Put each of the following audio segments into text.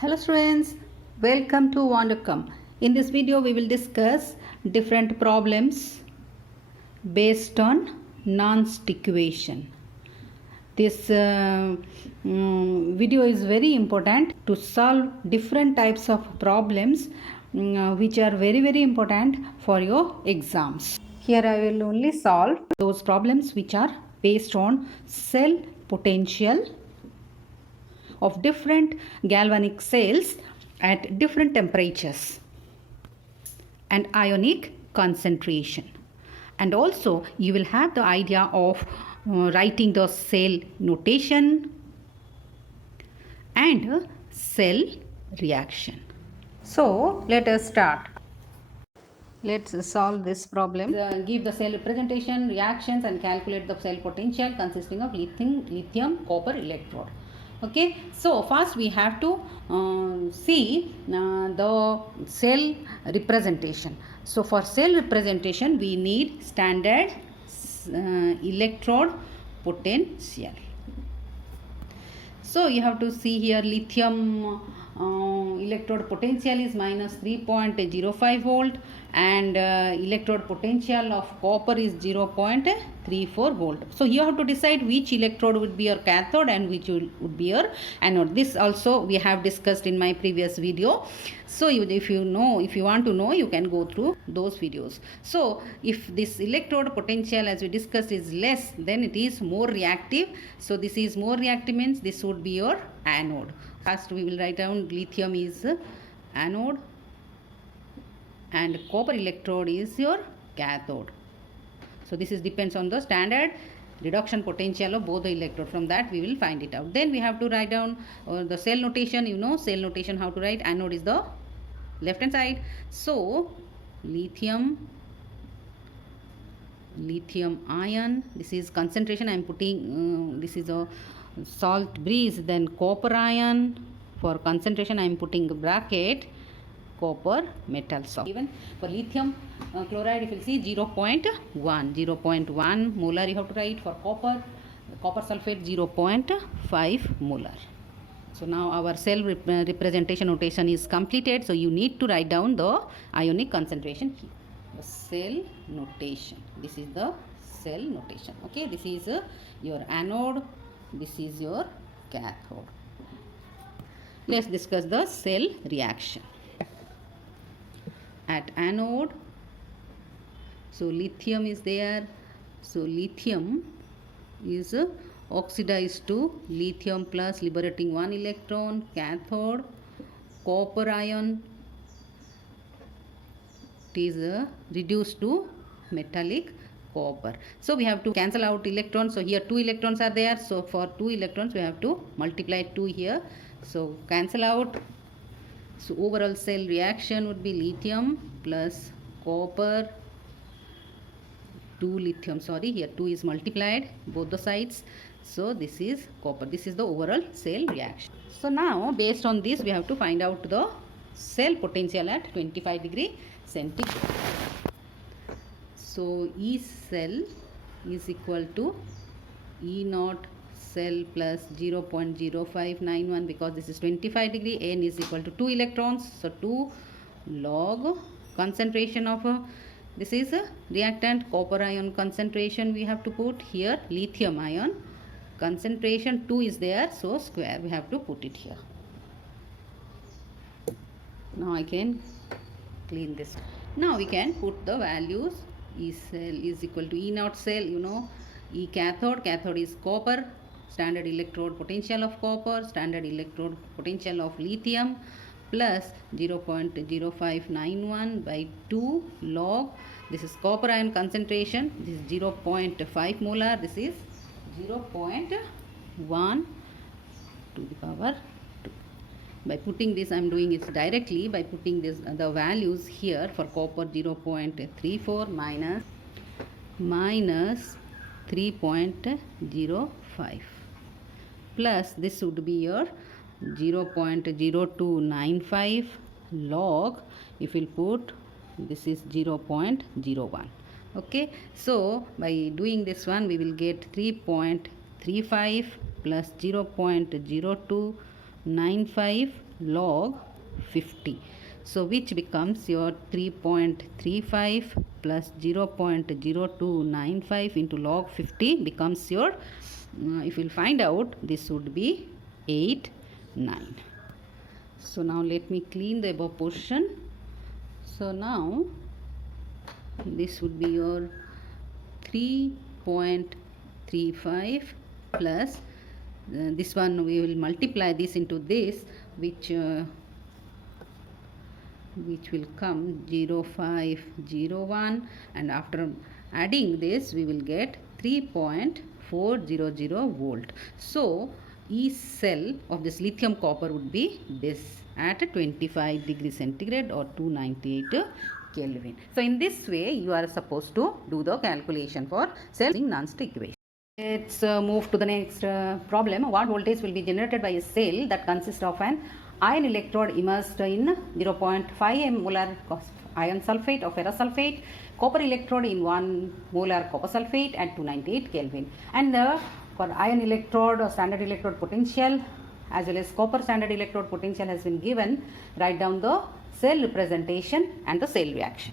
Hello students, welcome to Wondercom. In this video we will discuss different problems based on NERNST equation. This video is very important to solve different types of problems which are very important for your exams. Here I will only solve those problems which are based on cell potential of different galvanic cells at different temperatures and ionic concentration. And also you will have the idea of writing the cell notation and cell reaction. So let us start. Let's solve this problem. Give the cell representation, reactions, and calculate the cell potential consisting of lithium copper electrode. Okay, so first we have to see the cell representation. So for cell representation we need standard electrode potential. So you have to see here lithium electrode potential is minus 3.05 volt and electrode potential of copper is 0.34 volt. So you have to decide which electrode would be your cathode and which would be your anode. This also we have discussed in my previous video. So if you want to know, you can go through those videos. So if this electrode potential as we discussed is less, then it is more reactive. So this is more reactive means this would be your anode. First we will write down lithium is anode and copper electrode is your cathode. So this is depends on the standard reduction potential of both the electrode. From that we will find it out. Then we have to write down the cell notation. You know cell notation how to write. Anode is the left hand side. So lithium ion, this is concentration I am putting, this is a salt breeze. Then copper ion, for concentration I am putting a bracket copper metal salt. Even for lithium chloride if you see 0.1 molar you have to write. For copper sulfate 0.5 molar. So now our cell representation notation is completed. So you need to write down the ionic concentration here. The cell notation. This is the cell notation. Okay, this is your anode. This is your cathode. Let's discuss the cell reaction. At anode, so lithium is there. So lithium is oxidized to lithium plus liberating one electron. Cathode, copper ion, it is reduced to metallic copper. So we have to cancel out electrons. So here 2 electrons are there. So for 2 electrons we have to multiply 2 here. So cancel out. So overall cell reaction would be lithium plus copper, 2 lithium, sorry, here 2 is multiplied both the sides. So this is copper. This is the overall cell reaction. So now based on this we have to find out the cell potential at 25 degree centigrade. So E cell is equal to E naught cell plus 0.0591 because this is 25 degree. N is equal to 2 electrons. So 2 log concentration of this is a reactant copper ion concentration we have to put here. Lithium ion concentration 2 is there, so square we have to put it here. Now I can clean this. Now we can put the values. E cell is equal to E naught cell, you know. E cathode is copper, standard electrode potential of copper, standard electrode potential of lithium plus 0.0591 by 2 log. This is copper ion concentration. This is 0.5 molar. This is 0.1 to the power 2. By putting this I am doing it directly by putting this the values here. For copper 0.34 minus 3.05 plus this would be your 0.0295 log. If you put this is 0.01. Okay, so by doing this one we will get 3.35 plus 0.0295 log 50. So which becomes your 3.35 plus 0.0295 into log 50 becomes your, if you will find out, this would be 89. So now let me clean the above portion. So now this would be your 3.35 plus this one, we will multiply this into this, which will come 0501, and after adding this we will get 3.400 volt. So E cell of this lithium copper would be this at 25 degrees centigrade or 298 Kelvin. So in this way you are supposed to do the calculation for cell using NERNST equation. Let's move to the next problem. What voltage will be generated by a cell that consists of an ion electrode immersed in 0.5 molar iron sulfate or ferrous sulfate, copper electrode in 1 molar copper sulfate at 298 Kelvin, and for iron electrode or standard electrode potential as well as copper standard electrode potential has been given. Write down the cell representation and the cell reaction.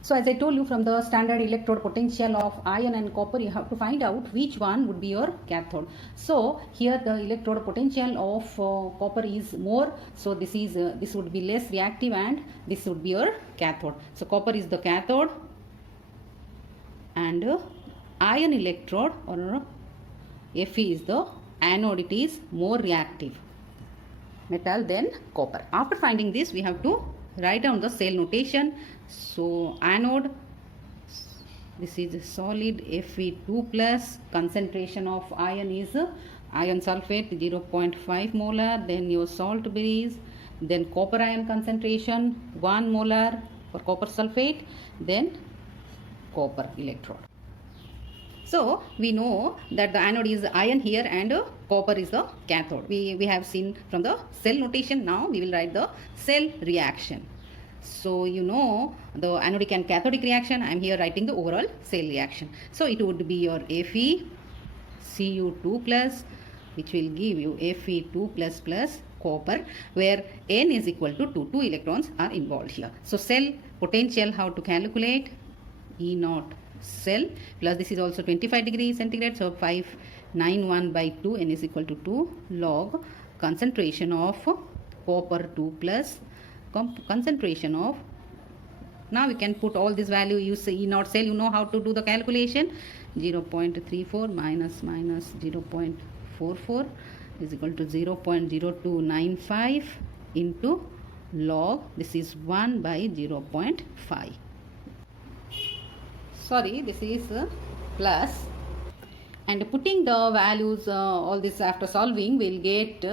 So as I told you, from the standard electrode potential of iron and copper, you have to find out which one would be your cathode. So here the electrode potential of copper is more, so this would be less reactive, and this would be your cathode. So copper is the cathode, and iron electrode or Fe is the anode. It is more reactive metal than copper. After finding this, we have to write down the cell notation. So anode, this is a solid Fe2 plus, concentration of iron is iron sulfate 0.5 molar, then your salt breeze, then copper ion concentration 1 molar for copper sulfate, then copper electrode. So we know that the anode is iron here and copper is the cathode. We have seen from the cell notation. Now we will write the cell reaction. So you know the anodic and cathodic reaction. I am here writing the overall cell reaction. So it would be your Fe Cu2 plus, which will give you Fe2 plus plus copper, where N is equal to 2. 2 electrons are involved here. So cell potential, how to calculate? E naught cell plus, this is also 25 degrees centigrade, so 591 by 2, N is equal to 2 log concentration of copper 2 plus concentration of, now we can put all this value. You say E naught cell, you know how to do the calculation. 0.34 minus 0.44 is equal to 0.0295 into log, this is 1 by 0.5. Sorry, this is plus, and putting the values, all this after solving, we'll get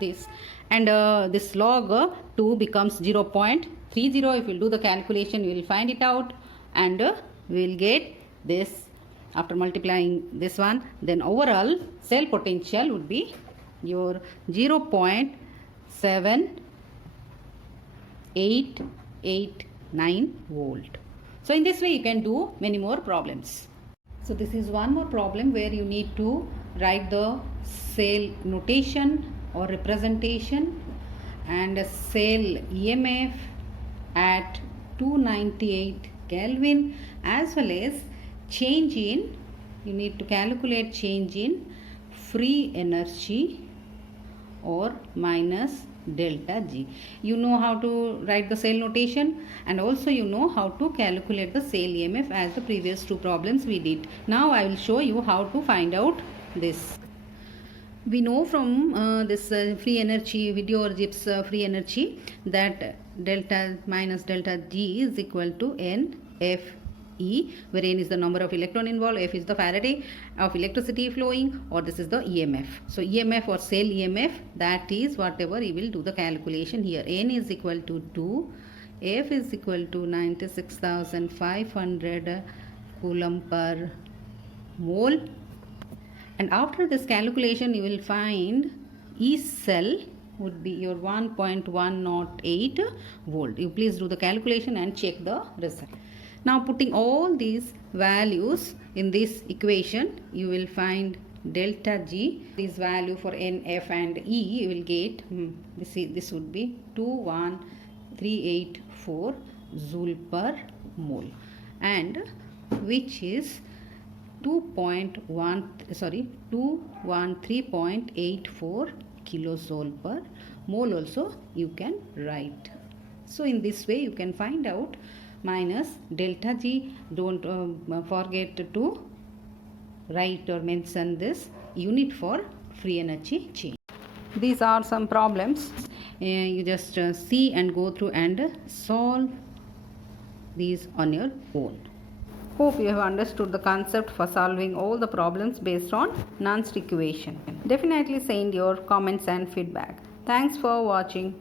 this, and this log 2 becomes 0.30. If you do the calculation, you will find it out, and we will get this after multiplying this one. Then overall cell potential would be your 0.7889 volt. So in this way you can do many more problems. So this is one more problem where you need to write the cell notation or representation and a cell EMF at 298 Kelvin, as well as change in, you need to calculate change in free energy or minus delta G. You know how to write the cell notation, and also you know how to calculate the cell EMF as the previous two problems we did. Now I will show you how to find out this. We know from this free energy video or GIPS free energy that delta minus delta G is equal to NFE, where N is the number of electron involved, F is the Faraday of electricity flowing, or this is the EMF. So EMF or cell EMF, that is whatever you will do the calculation here. N is equal to 2, F is equal to 96,500 coulomb per mole. And after this calculation, you will find E cell would be your 1.108 volt. You please do the calculation and check the result. Now putting all these values in this equation, you will find delta G, this value for N, F and E, you will get this would be 21384 joule per mole, and which is 213.84 kilojoule per mole also you can write. So in this way you can find out minus delta G. Don't forget to write or mention this unit for free energy change. These are some problems. You just see and go through and solve these on your own. Hope you have understood the concept for solving all the problems based on NERNST equation. Definitely send your comments and feedback. Thanks for watching.